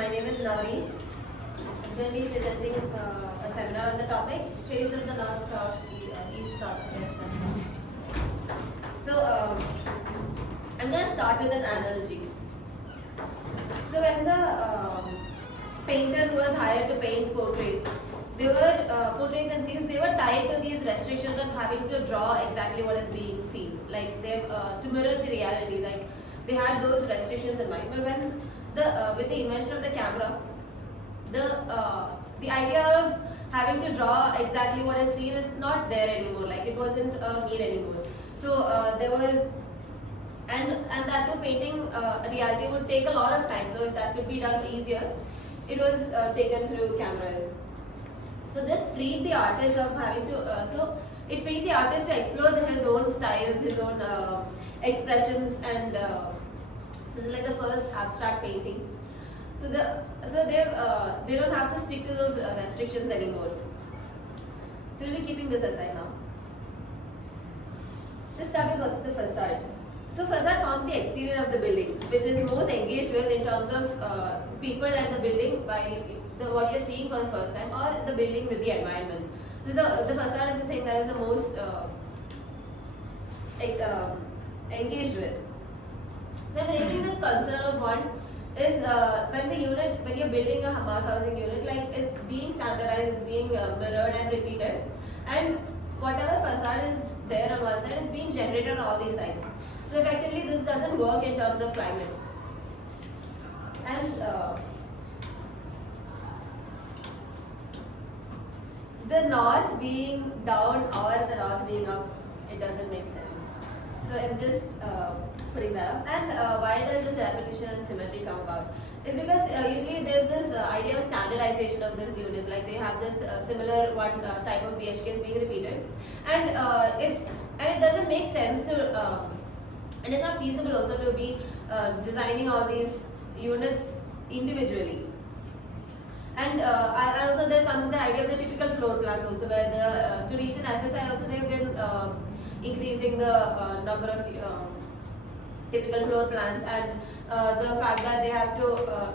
my name is Naureen. I'm going to be presenting a seminar on the topic Phase of the North, South, East, South, West, and South. So, I'm going to start with an analogy. So, when the painter who was hired to paint portraits, they were portraits and scenes. They were tied to these restrictions of having to draw exactly what is being seen, like they to mirror the reality. Like they had those restrictions in mind. But when with the invention of the camera, the idea of having to draw exactly what is seen is not there anymore. Like it wasn't a need anymore. So there was. And that too, painting reality would take a lot of time. So if that could be done easier, it was taken through cameras. So this freed the artist of having to. It freed the artist to explore his own styles, his own expressions, and this is like the first abstract painting. So they don't have to stick to those restrictions anymore. So we'll be keeping this aside now. Let's start with the facade. So facade forms the exterior of the building, which is most engaged with in terms of people and the building while what you're seeing for the first time, or the building with the environment. So the facade is the thing that is the most engaged with. So I'm raising this concern of one is when you're building a mass housing unit, like it's being standardized, it's being mirrored and repeated, and whatever facade is there on one side is being generated on all these sides. So effectively, this doesn't work in terms of climate. And the north being down or the north being up, it doesn't make sense. So I'm just putting that up. And why does this repetition and symmetry come about? It's because usually there's this idea of standardization of this unit. Like they have this similar one type of BHKs being repeated, and it doesn't make sense to. And it's not feasible also to be designing all these units individually. And also there comes the idea of the typical floor plans also, where to reach an FSI also they've been increasing the number of typical floor plans, and the fact that they have to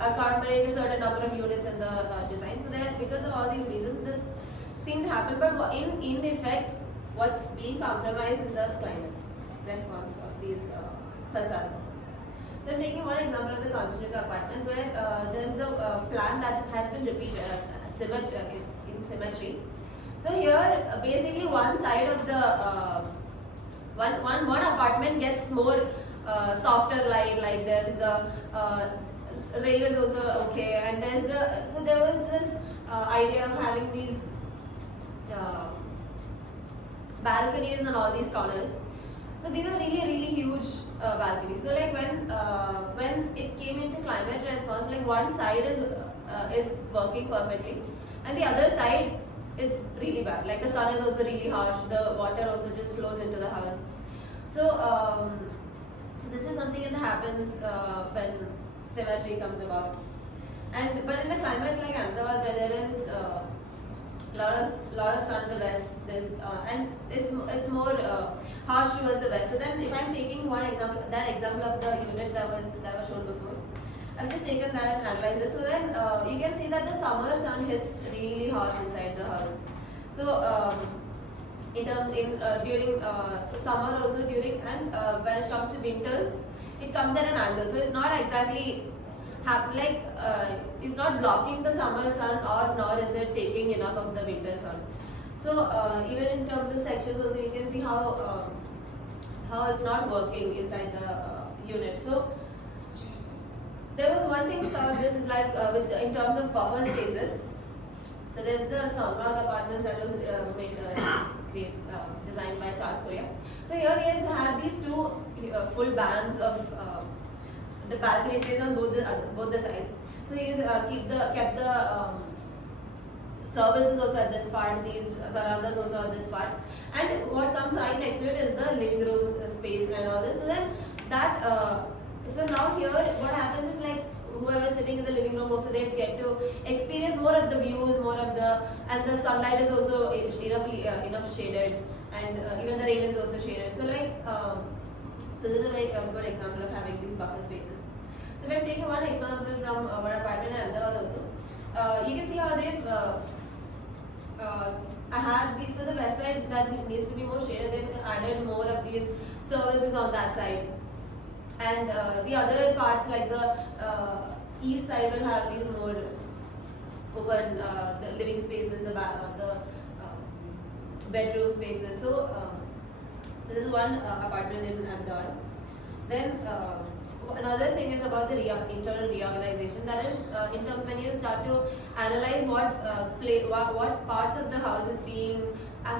accommodate a certain number of units in the design. So because of all these reasons, this seemed to happen. But in effect, what's being compromised is the climate response of these facades. So I'm taking one example of the concentrated apartments where there's the plan that has been repeated in symmetry. So here basically one side of the one apartment gets more softer light, like there's the rail is also okay, and there was this idea of having these balconies on all these corners. So these are really huge balconies. So like when it came into climate response, like one side is working perfectly, and the other side is really bad. Like the sun is also really harsh. The water also just flows into the house. So this is something that happens when symmetry comes about. But in the climate like Ahmedabad, where there is lot of sun to the west, and it's more harsh towards the west. So then, if I'm taking that example of the unit that was shown before, I've just taken that and analyzed it. So then you can see that the summer sun hits really harsh inside the house. So during summer also when it comes to winters, it comes at an angle. So it's not exactly it's not blocking the summer sun, or nor is it taking enough of the winter sun. So even in terms of sections also, you can see how it's not working inside the unit. So there was one thing about this is like in terms of buffer spaces. So there's the Songang apartments that was designed by Charles Korea. So here he has had these two full bands of the balcony space on both the sides. So he's kept the services also at this part, these verandas also at this part, and what comes right next to it is the living room space and all this. So then so now here what happens is like whoever is sitting in the living room also, they get to experience more of the views, and the sunlight is also enough shaded, and even the rain is also shaded. So like so this is a very good example of having these buffer spaces. So if I'm taking one example from one apartment in Ahmedabad also, you can see how they've I had these, so the west side that needs to be more shaded, they've added more of these services on that side. And the other parts like the east side will have these more open the living spaces, the bedroom spaces. So this is one apartment in Ahmedabad. Then another thing is about the internal reorganization. That is, in terms when you start to analyze what parts of the house is being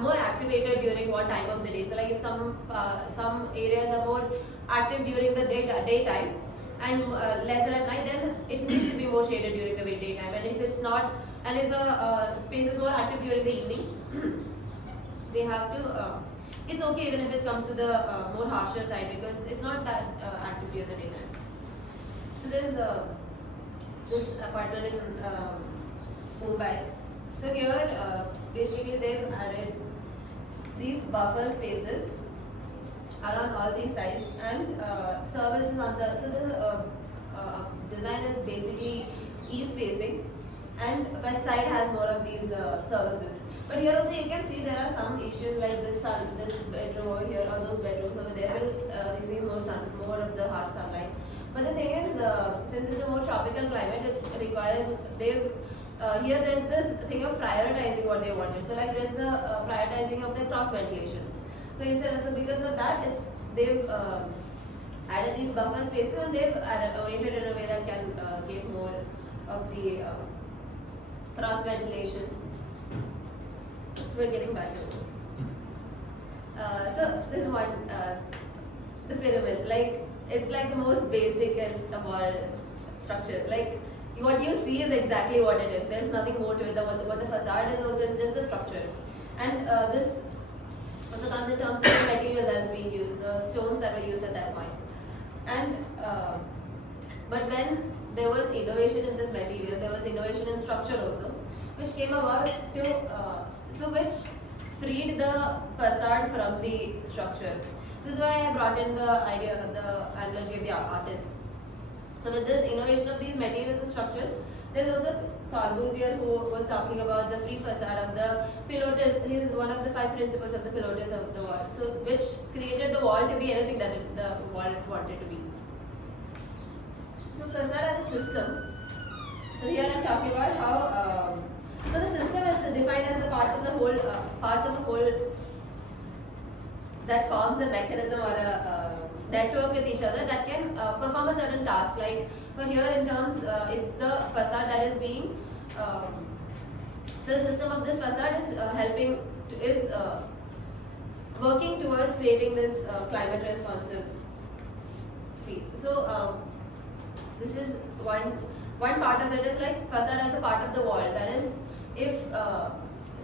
more activated during what time of the day. So like if some areas are more active during the daytime and lesser at night, then it needs to be more shaded during the daytime. And if it's not, and if the space is more active during the evenings, they have to. It's okay even if it comes to the more harsher side, because it's not that active during the daytime. So there's this apartment in Mumbai. So here basically they've added these buffer spaces around all these sides and services on the, so the design is basically east facing and west side has more of these services. But here also you can see there are some issues like this bedroom over here or those bedrooms over there will receive more of the harsh sunlight. But the thing is, since it's a more tropical climate, it requires, here there's this thing of prioritizing what they wanted. So like there's the prioritizing of the cross ventilation. So because of that, they've added these buffer spaces and they've oriented in a way that can give more of the cross ventilation. So we're getting back to it. So this is one, the pyramids. Like it's like the most basicest of all structures. Like what you see is exactly what it is. There's nothing more to it. What the facade is also is just the structure. And this also comes in terms of the material that's being used, the stones that were used at that point. And but when there was innovation in this material, there was innovation in structure also, which came about to which freed the facade from the structure. This is why I brought in the idea of the analogy of the artist. So with this innovation of these materials and structures, there's also Corbusier who was talking about the free facade of the pilotis. He is one of the 5 principles of the pilotis of the wall. So which created the wall to be anything that the wall wanted to be. So facade as a system. So here I'm talking about how so the system is defined as the parts of the whole that forms a mechanism or a network with each other that can perform a certain task. Like for here in terms, it's the facade that is being. So the system of this facade is working towards creating this climate responsive field. So this is one part of it is like facade as a part of the wall. That is, if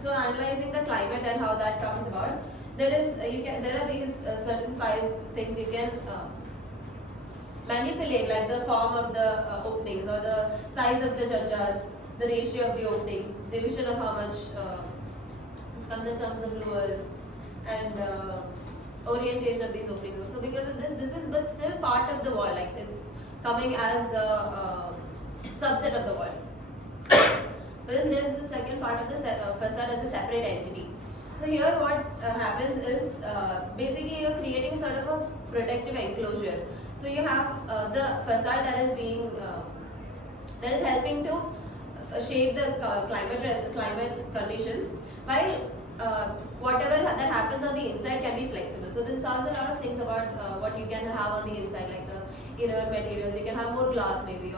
so analyzing the climate and how that comes about, there are these certain 5 things you can manipulate, like the form of the openings or the size of the chachas, the ratio of the openings, division of how much comes in terms of lowers, and orientation of these openings. So because of this is but still part of the wall, like it's coming as a subset of the wall. But then there's the second part of the facade as a separate entity. So here what happens is basically you're creating sort of a protective enclosure. So you have the facade that is being that is helping to shape the climate conditions, while whatever that happens on the inside can be flexible. So this solves a lot of things about what you can have on the inside, like the inner materials. You can have more glass maybe,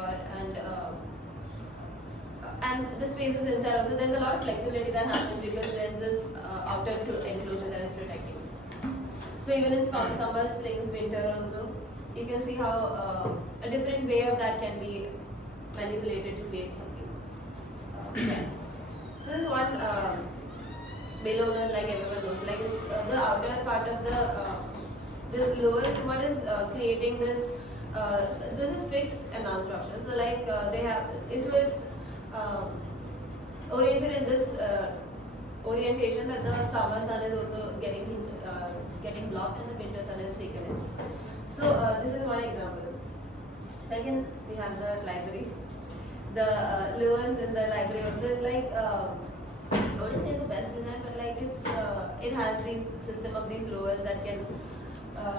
and the spaces inside also. There's a lot of flexibility that happens because there's this outer enclosure that is protecting. So even in summer, spring, winter also, you can see how a different way of that can be manipulated to create something. So this is what below us, like everyone knows, like it's the outer part of the this lower one is creating this. This is fixed and non-structure. So like they have it's oriented in this orientation that the summer sun is also getting blocked and the winter sun is taken in. So this is one example. Second, we have the library. The lures in the library also is like, I wouldn't say it's the best design, but like it has these system of these lures that can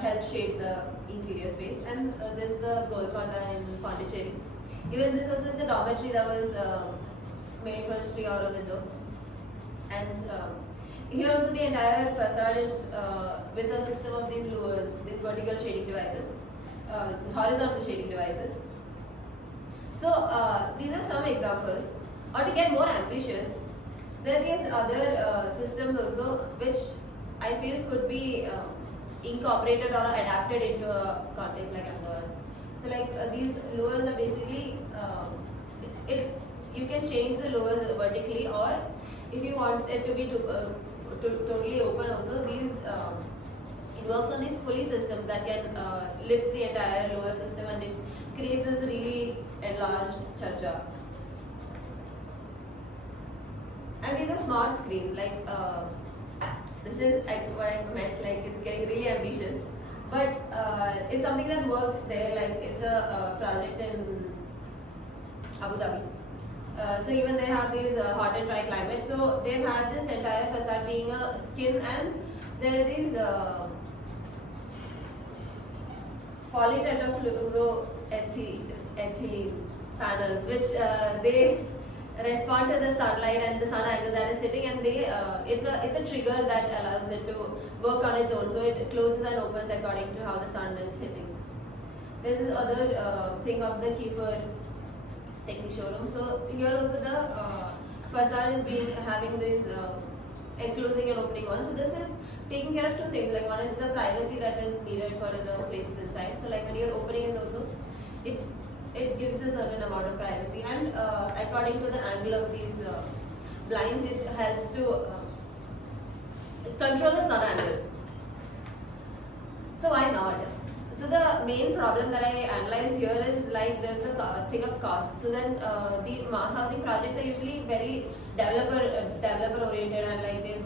help shape the interior space. And there's the Golconda in Pondicherry. Even this also is a dormitory that was made for Sri Aurobindo. And here also the entire facade is with a system of these lures, these vertical shading devices, horizontal shading devices. So these are some examples. Or to get more ambitious, there are these other systems also which I feel could be incorporated or adapted into a context like Ahmedabad. So like these lures are basically, you can change the lures vertically, or if you want it to be totally open also, these it works on these pulley systems that can lift the entire lower system, and it creates this really enlarged chacha. And these are smart screens, like this is what I meant, like it's getting really ambitious, but it's something that worked there. Like it's a project in Abu Dhabi. So even they have these hot and dry climates. So they've had this entire facade being a skin, and there are these polytetrafluoroethylene panels, which they respond to the sunlight and the sun angle that is sitting, and they it's a trigger that allows it to work on its own. So it closes and opens according to how the sun is hitting. This is other thing of the Kiefer Technique showroom. So here also the facade is having this enclosing and opening one. So this is taking care of two things. Like one is the privacy that is needed for the places inside. So like when you're opening it also, it gives a certain amount of privacy, and according to the angle of these blinds, it helps to control the sun angle. So why not? So the main problem that I analyze here is like there's a thing of cost. So then the mass housing projects are usually very developer oriented, and like they've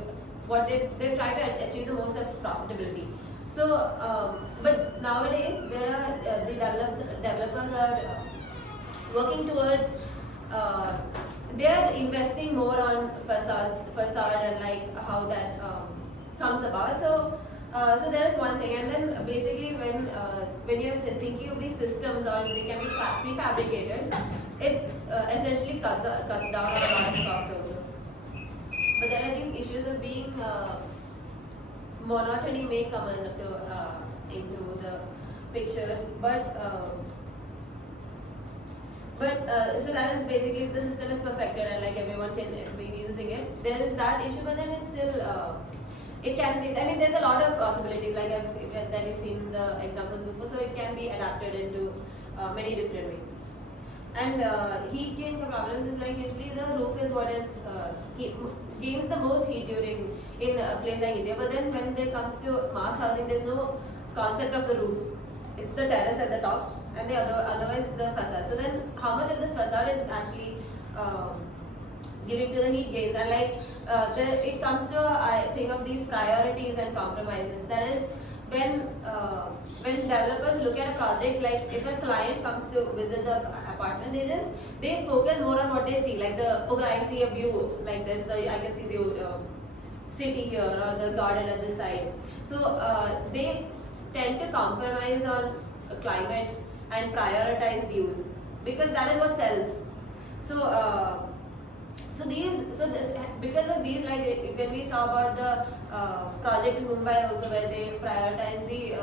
tried to achieve the most of profitability. So but nowadays there are the developers are working towards they are investing more on facade and like how that comes about. So there is one thing, and then basically when you're thinking of these systems or they can be prefabricated, it essentially cuts down on a lot of cost also. But there are these issues of being monotony may come into the picture, but so that is basically if the system is perfected and like everyone can be using it. There is that issue, but then it's still. It can be, I mean, there's a lot of possibilities, like that you've seen the examples before, so it can be adapted into many different ways. And heat gain problems is like usually the roof is what is gains the most heat during in a place like India, but then when it comes to mass housing, there's no concept of the roof. It's the terrace at the top, and the otherwise it's the facade. So then how much of this facade is actually giving to the heat gains, and like it comes to I think of these priorities and compromises. That is when developers look at a project, like if a client comes to visit the apartment, they focus more on what they see, like I see a view like this, I can see the city here or the garden at this side. So they tend to compromise on climate and prioritize views because that is what sells. So because of these, like when we saw about the project in Mumbai also, where they prioritize the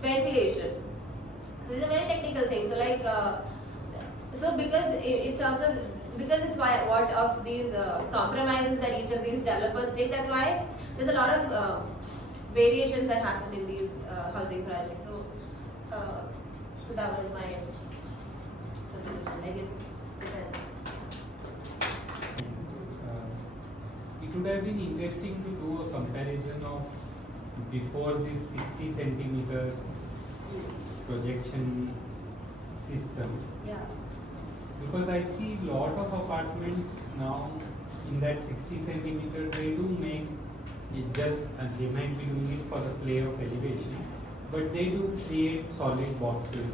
ventilation. So these are very technical things. So like so because in terms of because it's why what of these compromises that each of these developers take. That's why there's a lot of variations that happen in these housing projects. So that was my submission. It would have been interesting to do a comparison of before this 60 centimeter projection system. Yeah. Because I see a lot of apartments now in that 60 centimeter, they do make it just, and they might be doing it for the play of elevation, but they do create solid boxes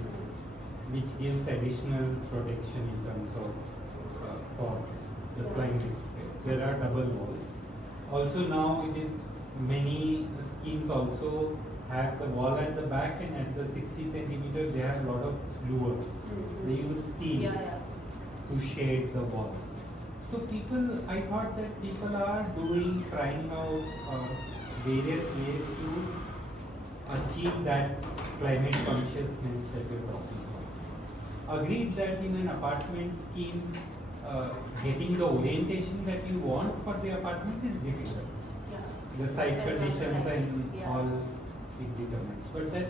which gives additional protection in terms of for the climate. There are double walls. Also now it is many schemes also have the wall at the back, and at the 60 centimeter they have a lot of louvers. They use steel to shade the wall. So I thought that people are trying out various ways to achieve that climate consciousness that we're talking about. Agreed that in an apartment scheme, getting the orientation that you want for the apartment is difficult. The site conditions and all it determines. But that,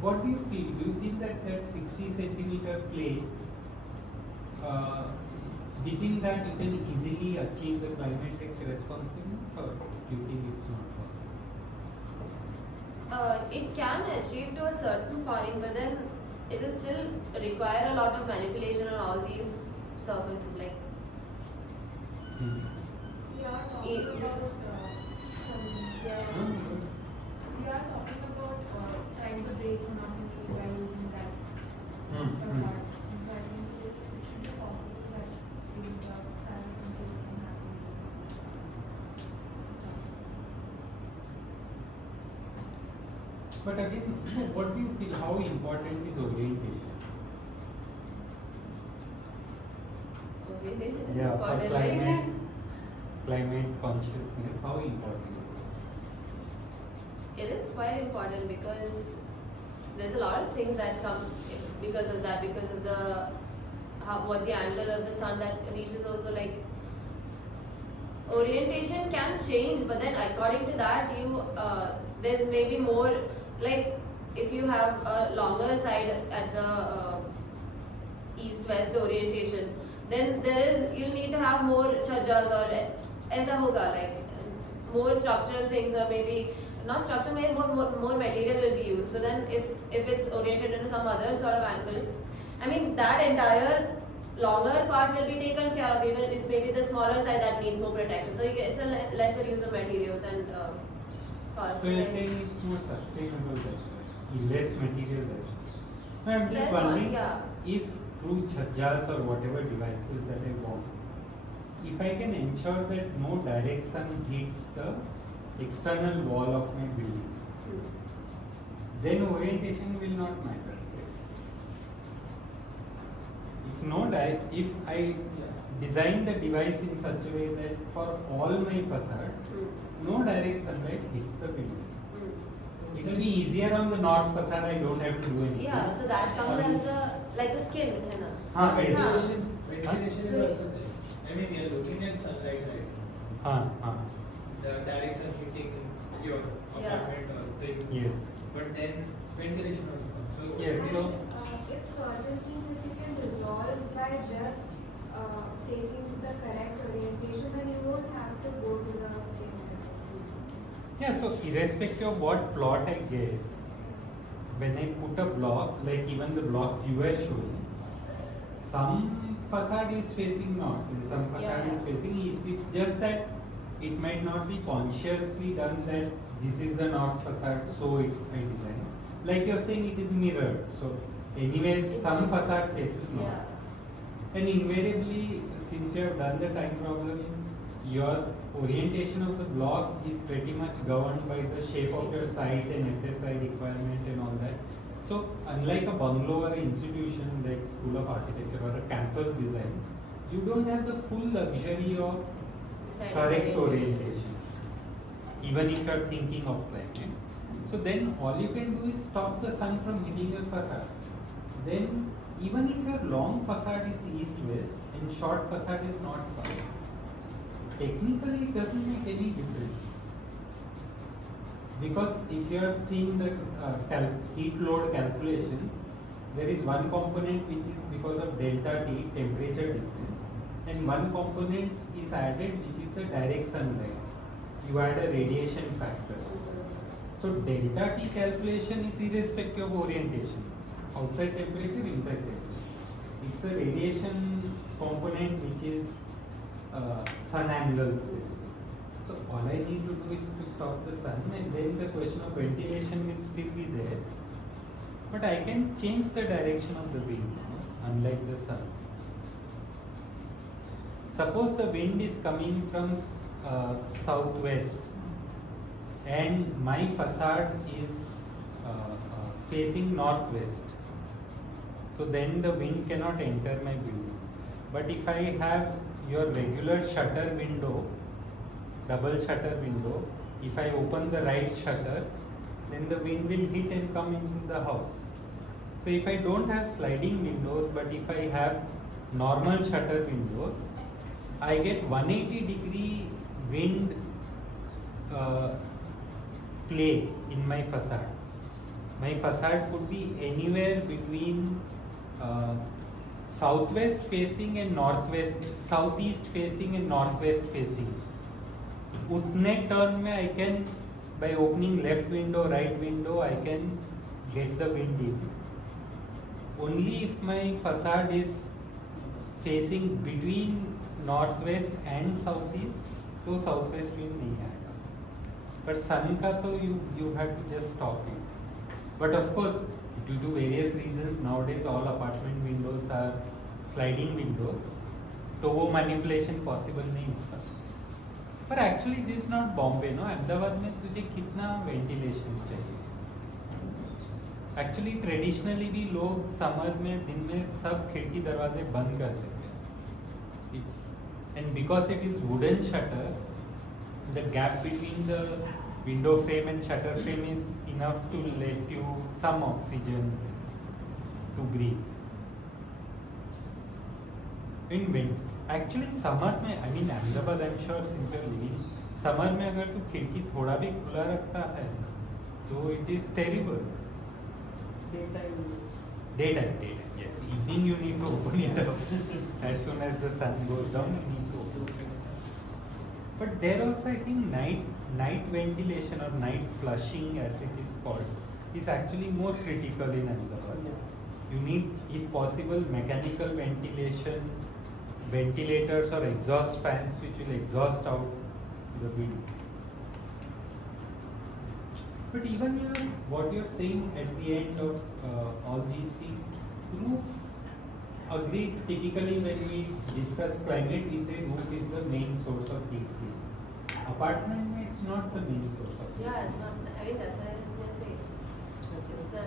what do you feel? Do you feel that 60 centimeter plate, within that you can easily achieve the climatic responsiveness, or do you think it's not possible? It can achieve to a certain point, but then it will still require a lot of manipulation on all these surfaces. Like We are talking about trying to break monotony by using that facade. So I think it should be possible that using the standard control can happen. But again, so what do you feel? How important is orientation? orientation is Yeah, for important. climate consciousness, how important It is quite important because there's a lot of things that come because of that, because of the what the angle of the sun that reaches. Also, like orientation can change, but then according to that, there's maybe more, like if you have a longer side at the east-west orientation, then you'll need to have more chajjas or aisa hoga, like more structural things, or maybe not structure, maybe more material will be used. So then if it's oriented into some other sort of angle, I mean that entire longer part will be taken care of, even if maybe the smaller side that needs more protection. So it's a lesser use of materials and cost. So you're saying it's more sustainable that way, less material that way. No, I'm just That's wondering one, if through chajjas or whatever devices that I want, if I can ensure that no direct sun hits the external wall of my building, then orientation will not matter. If I design the device in such a way that for all my facades, no direct sunlight hits the building. It will be easier on the north facade, I don't have to do anything. Yeah, so that comes as like the skin, you know. Ventilation is also there. I mean, you're looking at sunlight, right? The direct sun hitting your apartment or thing. Yes. But then ventilation also comes. So Yes. So If certain things, if you can resolve by just taking the correct orientation, then you won't have to go to the skin level. yeah, so irrespective of what plot I get, when I put a block, like even the blocks you were showing, some facade is facing north and some facade is facing east. It's just that it might not be consciously done that this is the north facade, so I design. Like you're saying, it is mirrored. So anyways, some facade faces north. And invariably, since you have done the time problems, your orientation of the block is pretty much governed by the shape of your site and FSI requirement and all that. So unlike a bungalow or an institution like School of Architecture or a campus design, you don't have the full luxury of correct orientation, even if you are thinking of climate. So then all you can do is stop the sun from hitting your facade. Then even if your long facade is east-west and short facade is north-south, technically it doesn't make any difference. Because if you are seeing the heat load calculations, there is one component which is because of delta T, temperature difference, and one component is added which is the direct sunlight. You add a radiation factor. So delta T calculation is irrespective of orientation. Outside temperature, inside temperature. It's a radiation component which is sun angles basically. So all I need to do is to stop the sun, and then the question of ventilation will still be there. But I can change the direction of the wind, unlike the sun. Suppose the wind is coming from southwest and my facade is facing northwest. So then the wind cannot enter my building. But if I have your regular shutter window, double shutter window, if I open the right shutter, then the wind will hit and come into the house. So if I don't have sliding windows, but if I have normal shutter windows, I get 180-degree wind play in my facade. My facade could be anywhere between southwest facing and northwest, southeast facing and northwest facing. Utne turn mein I can, by opening left window, right window, I can get the wind in. Only if my facade is facing between northwest and southeast, तो southwest wind नहीं आएगा. But sun का तो you have to just stop it. But of course, due to various reasons, nowadays all apartment windows are sliding windows, तो वो manipulation possible नहीं होता. But actually this is not Bombay, no? Ahmedabad में तुझे कितना ventilation चाहिए? Actually traditionally भी लोग summer में दिन में सब खिड़की दरवाजे बंद कर देते हैं. It's and because it is wooden shutter, the gap between the window frame and shutter frame is enough to let you some oxygen to breathe. In wind, actually summer में, I mean Ahmedabad, I'm sure since you're living, summer में अगर तू खिड़की थोड़ा भी खुला रखता है, तो it is terrible. Daytime, yes. Evening you need to open it up. As soon as the sun goes down, you need to open it up. But there also I think night ventilation or night flushing, as it is called, is actually more critical in Ahmedabad. You need, if possible, mechanical ventilation, ventilators or exhaust fans which will exhaust out the wind. But even what you're saying at the end of all these things, roof, agreed, typically when we discuss climate, we say roof is the main source of heat. Apartment, it's not the main source of heat. Yeah, it's not, I mean that's what I was going to say. It's the,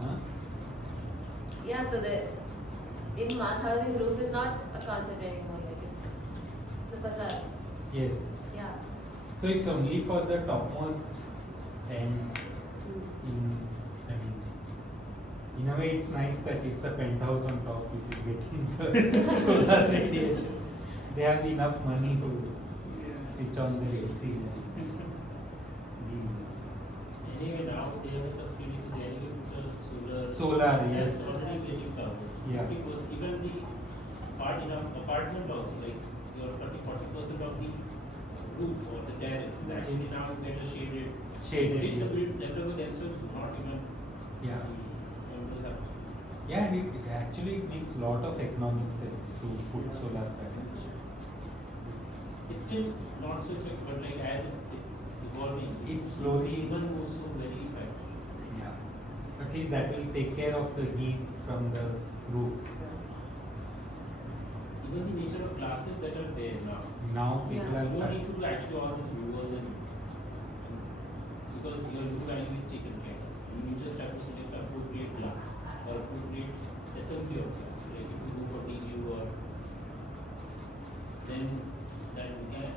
Huh? yeah, so in mass housing, roof is not a concept anymore, like it's the facade. Yes. Yeah. So it's only for the topmost and in a way it's nice that it's a penthouse on top which is getting the solar radiation. They have enough money to switch on the AC. Anyway, now they have a subsidy, so they are able to Solar, yes. That's already getting covered. Yeah. Because even the part in an apartment also, like your 30-40% of the roof or the terrace is actually now get a shaded. Which the developer themselves not even. Yeah. Have. Yeah, and it actually makes a lot of economic sense to put solar panels. It's still not so quick, but like as it's evolving, It's slowly. even more so very effective. Yeah. At least that will take care of the heat from the roof. Even the nature of classes that are there now. Now people Yeah. are You don't starting. need to do actually all this movers and because your roof anyway is taken care of. You just have to select appropriate glass or appropriate assembly of glass. Like if you go for TGU or then that yeah,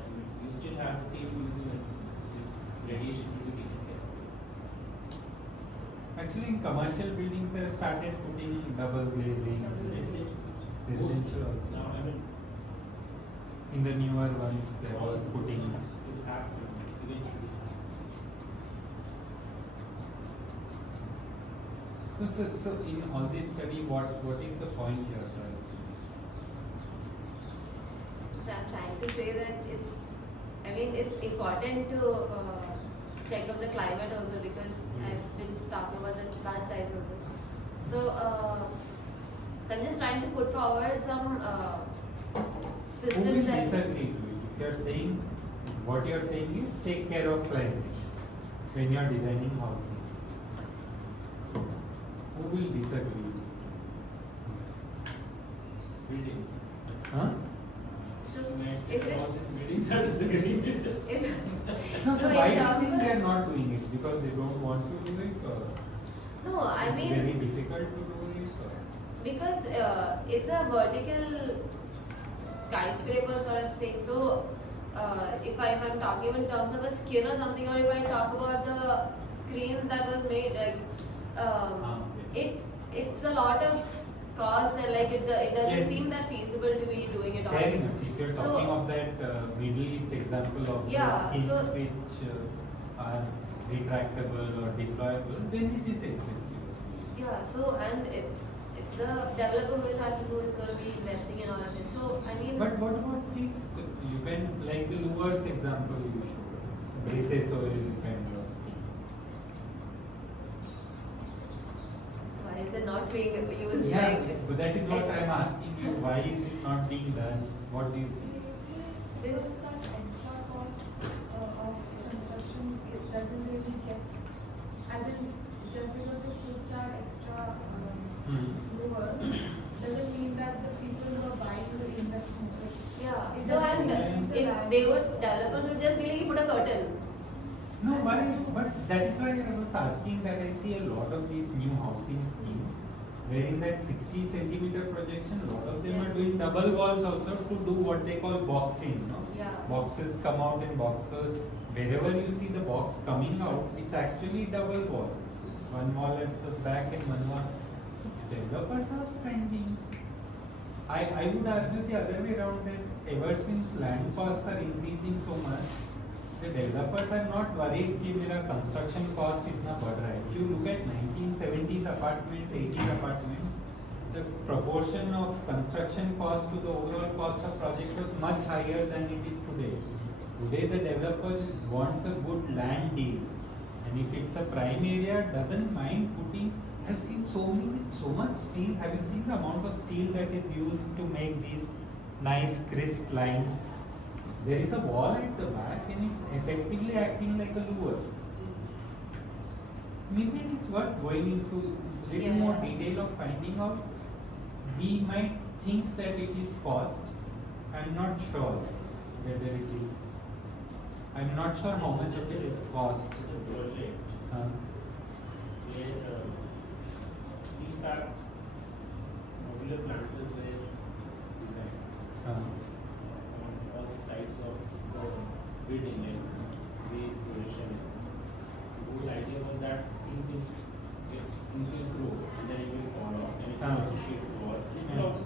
you still have the same UV and radiation to be taken care of. Actually, in commercial buildings, they have started putting double glazing. Residential also. Now I mean In the newer ones, they are all putting. will have to eventually. So in all this study, what is the point here? So I'm trying to say that it's important to check up the climate also because I've been talking about the plant size also. So I'm just trying to put forward some Who will systems that. disagree to it? If you are saying, what you are saying is take care of climate when you are designing housing. Who will disagree? Buildings. Huh? So If if all it, these buildings are disagreeing. if No, so in why do you terms think of- they are not doing it? Because they don't want to do it, or no, I it's mean very difficult to do it, or? because it's a vertical skyscraper sort of thing. So if I'm talking in terms of a skin or something, or if I talk about the screens that was made, like it's a lot of cost, and like it doesn't Yes. seem that feasible to be doing it all. Fair enough. If you're So- talking of that Middle East example of Yeah, the skins so- which are retractable or deployable, then it is expensive. Yeah, so and it's the developer who will have to, who is going to be investing in all of it. So I mean, But what about fixed? You can, like the louvers example you showed, braces oil kind of thing. why is it not being used? Yeah, Like, but that is what I'm asking you. Why is it not being done? What do you think? There is that extra cost of construction, it doesn't really get, as in, just because you put that extra lowers, doesn't mean that the people who are buying will invest more. yeah. It So doesn't and increase the if value. they would, developers would just be like, you put a curtain. No, why? But that is why I was asking that I see a lot of these new housing schemes where in that 60 centimeter projection, a lot of them are doing double walls also to do what they call boxing, no? Yeah. Boxes come out in boxes. Wherever you see the box coming out, it's actually double walls. One wall at the back and one wall. So developers are spending. I would argue the other way around that ever since land costs are increasing so much, the developers are not worried कि मेरा construction cost इतना बढ़ रहा है. If you look at 1970s apartments, 80s apartments, the proportion of construction cost to the overall cost of project was much higher than it is today. Today the developer wants a good land deal, and if it's a prime area, doesn't mind putting. I've seen so much steel. Have you seen the amount of steel that is used to make these nice crisp lines? There is a wall at the back and it's effectively acting like a louver. Maybe it is worth going into little Yeah. more detail of finding out. We might think that it is cost. I'm not sure whether it is. I'm not sure how much of it is cost. It's a project where prefab modular planters were designed on all sides of the building, like where projection is. The whole idea was that things will grow and then it will fall off, and it will also shape the wall. It will also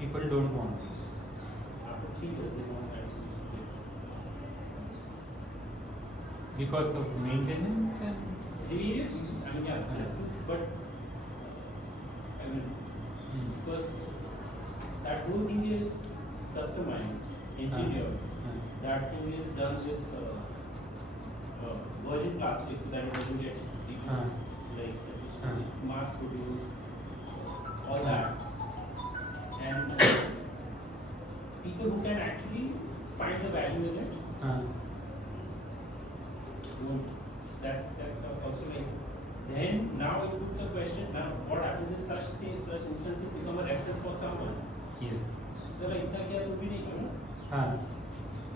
People don't want it. after 3 years they want that to be split. Because of maintenance and Various reasons, I mean, yeah, but I mean, because that whole thing is customized, engineered. That thing is done with virgin plastic so that it doesn't get degraded. Like it's mass produced, all that. And people who can actually find the value in it won't. That's also like. Then now it puts a question. Now what happens is such instances become a reference for someone. yes. So like इतना क्या तो भी नहीं है ना?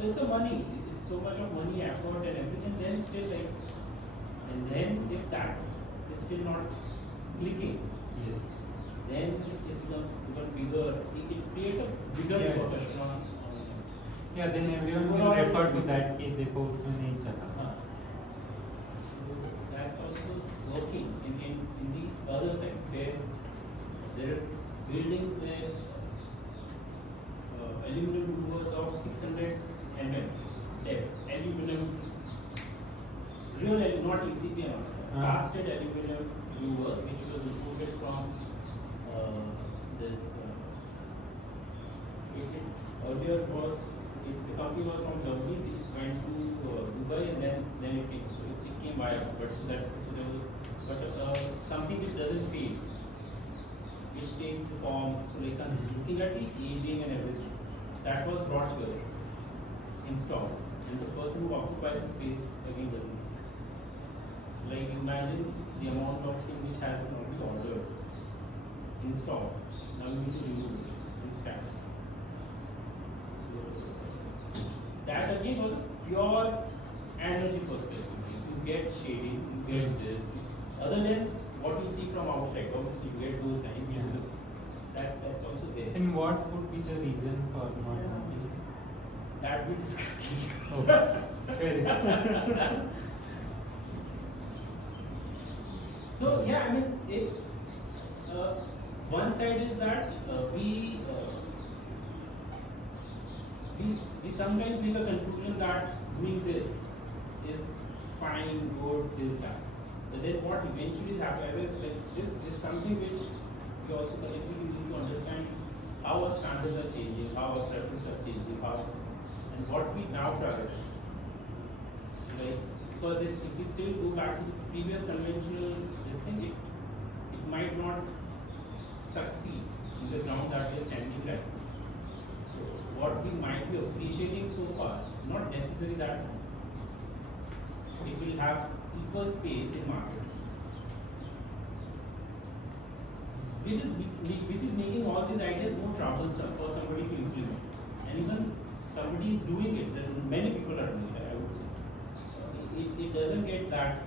It's a money. It's so much of money, effort, and everything. Then still like, and then if that is still not clicking, Yes. then it becomes even bigger. It creates a bigger Yeah. repercussion on. Yeah, then everyone will refer to that कि देखो उसमें नहीं चला. That's also working in the other side where there are buildings where aluminum louvers of 600 mm depth, aluminum, real not ECP or casted aluminum louvers which was imported from this. Earlier was the company was from Germany. It went to Dubai and then it came. So it came via. But so there was something which doesn't fade, which takes the form. So like looking at the aging and everything, that was brought here, installed, and the person who occupies the space again doesn't. imagine the amount of thing which has been already ordered, installed. Now you need to remove it and scrap it. So that again was a pure energy perspective. You get shading, you get this. Other than what you see from outside, obviously you get those lines. Yeah. That's also there. And what would be the reason for not having it? That we discussed. Okay. Fair enough. So yeah, I mean, it's one side is that we sometimes make a conclusion that doing this is fine, good, this, that. But then what eventually is happening is like this is something which we also collectively need to understand how our standards are changing, how our preferences are changing, how and what we now prioritize. So like, because if we still go back to the previous conventional this thing, it might not succeed in the ground that we are standing right now. So what we might be appreciating so far, not necessarily that it will have equal space in market, which is making all these ideas more troublesome for somebody to implement. And even somebody is doing it, then many people are doing it, I would say. It doesn't get that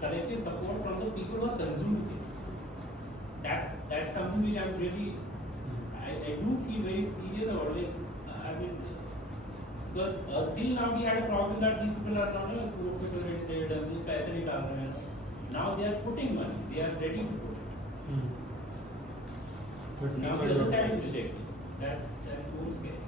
collective support from the people who are consuming it. That's something which I'm really, I do feel very serious about it. I mean, because till now we had a problem that these people are not profit oriented and this paisa nahi dal rahe hain. Now they are putting money, they are ready to put it. But Now the other side is rejecting. That's more scary.